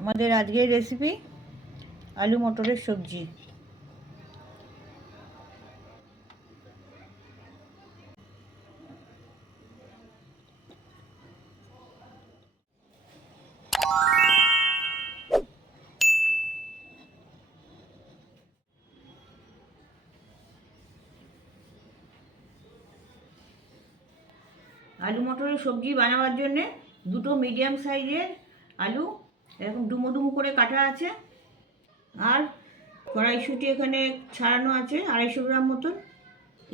আমাদের আজকের রেসিপি আলু মটরের সবজি। আলু মটরের সবজি বানাবার জন্যে দুটো মিডিয়াম সাইজের আলু এরকম ডুমো ডুমো করে কাটা আছে, আর কড়াইশুঁটি এখানে ছাড়ানো আছে 250 গ্রাম মতন।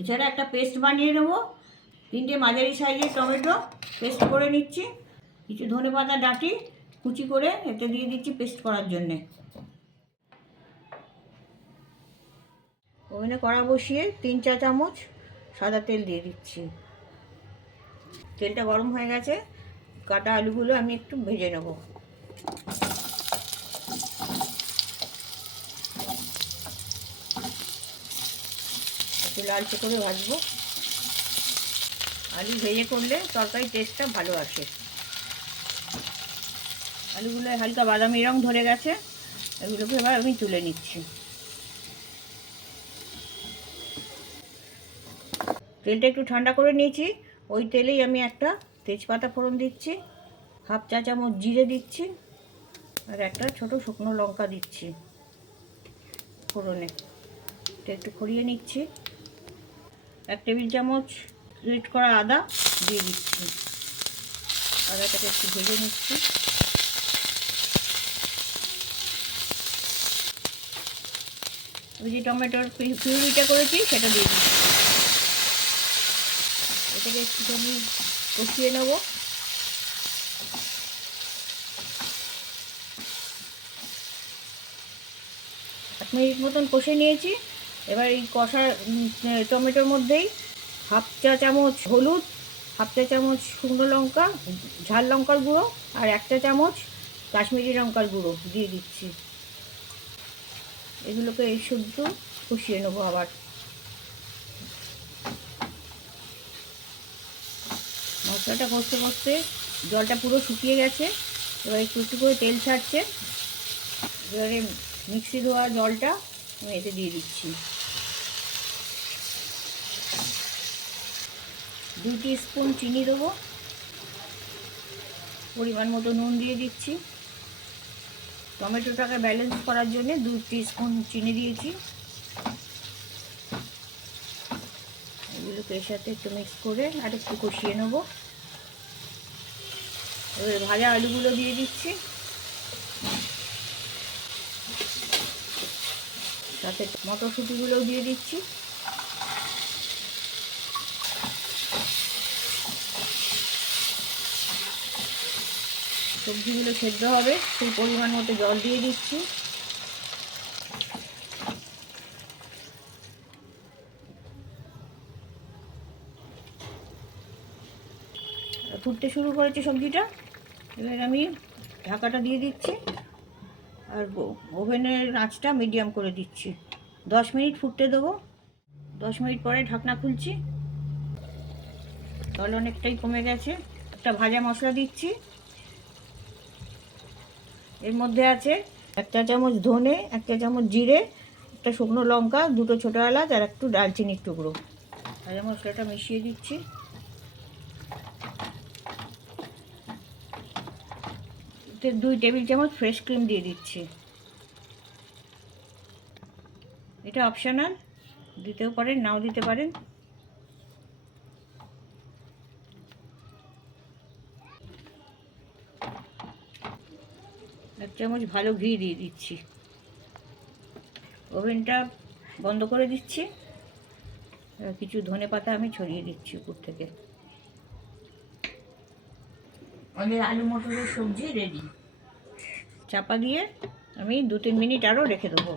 এছাড়া একটা পেস্ট বানিয়ে নেব। 3টে মাঝারি সাইজের টমেটো পেস্ট করে নিচ্ছি। কিছু ধনেপাতা ডাঁটি কুচি করে এতে দিয়ে দিচ্ছি পেস্ট করার জন্যে। ওভেনে কড়া বসিয়ে 3 চা চামচ সাদা তেল দিয়ে দিচ্ছি। তেলটা গরম হয়ে গেছে, কাটা আলুগুলো আমি একটু ভেজে নেব। একটু লালচে করে ভাজবো। আলু ভেজে করলে তরকারির টেস্টটা ভালো আসে। আলুগুলো হালকা বাদামি রং ধরে গেছে, এগুলোকে এবার আমি তুলে নিচ্ছি। তেলটা একটু ঠান্ডা করে নিয়েছি, ওই তেলেই আমি একটা তেজপাতা ফোড়ন দিচ্ছি, 1/2 চা চামচ জিরে দিচ্ছি, আর একটা ছোট শুকনো লঙ্কা দিচ্ছি ফোড়নে। এটা একটু খড়িয়ে নিচ্ছি। 1 টেবিল চামচ গ্রেট করা আদা দিয়ে দিচ্ছি। আদাটাকে একটু ভেজে নিচ্ছি। ওই যে টমেটোর পিউরিটা করেছি সেটা দিয়ে দিচ্ছি। এটাকে একটুখানি কষিয়ে নেব। এক মিনিট মতন কষে নিয়েছি। এবার এই কষা টমেটোর মধ্যেই 1/2 চা চামচ হলুদ, 1/2 চা চামচ শুকনো লঙ্কা ঝাল লঙ্কার গুঁড়ো, আর 1 চা চামচ কাশ্মীরি লঙ্কার গুঁড়ো দিয়ে দিচ্ছি। এগুলোকে এই শুদ্ধ কষিয়ে নেবো। আবার মশলাটা কষতে কষতে জলটা পুরো শুকিয়ে গেছে। এবার একটু একটু করে তেল ছাড়ছে। এবারে মিক্সি ধোয়া জলটা আমি এতে দিয়ে দিচ্ছি। 2 টিস্পুন চিনি দেবো। পরিমাণ মতো নুন দিয়ে দিচ্ছি। টমেটোটাকে ব্যালেন্স করার জন্য 2 টিস্পুন চিনি দিয়েছি। এগুলোকে এর সাথে একটু মিক্স করে আর একটু কষিয়ে নেব। এবার ভাজা আলুগুলো দিয়ে দিচ্ছি, সাথে মটরশুঁটিগুলোও দিয়ে দিচ্ছি। সবজিগুলো সেদ্ধ হবে, সেই পরিমাণ মতো জল দিয়ে দিচ্ছি। ফুটতে শুরু করেছে সবজিটা। এবার আমি ঢাকাটা দিয়ে দিচ্ছি, আর ওভেনের আঁচটা মিডিয়াম করে দিচ্ছি। 10 মিনিট ফুটতে দেবো। 10 মিনিট পরে ঢাকনা খুলছি। জল অনেকটাই কমে গেছে। একটা ভাজা মশলা দিচ্ছি। এর মধ্যে আছে 1 চা চামচ ধনে, 1 চা চামচ জিরে, একটা শুকনো লঙ্কা, 2টো ছোটো এলাচ, আর একটু দারচিনির টুকরো। ভাজা মশলাটা মিশিয়ে দিচ্ছি। 2 টেবিল চামচ ফ্রেশ ক্রিম দিয়ে দিচ্ছি। এটা অপশনাল, দিতেও পারেন নাও দিতে পারেন। এক চামচ ভালো ঘি দিয়ে দিচ্ছি। ওভেনটা বন্ধ করে দিচ্ছি। কিছু ধনেপাতা আমি ছড়িয়ে দিচ্ছি উপর থেকে। আমাদের আলু মটরের সবজি রেডি। চাপা দিয়ে আমি 2-3 মিনিট আরও রেখে দেবো।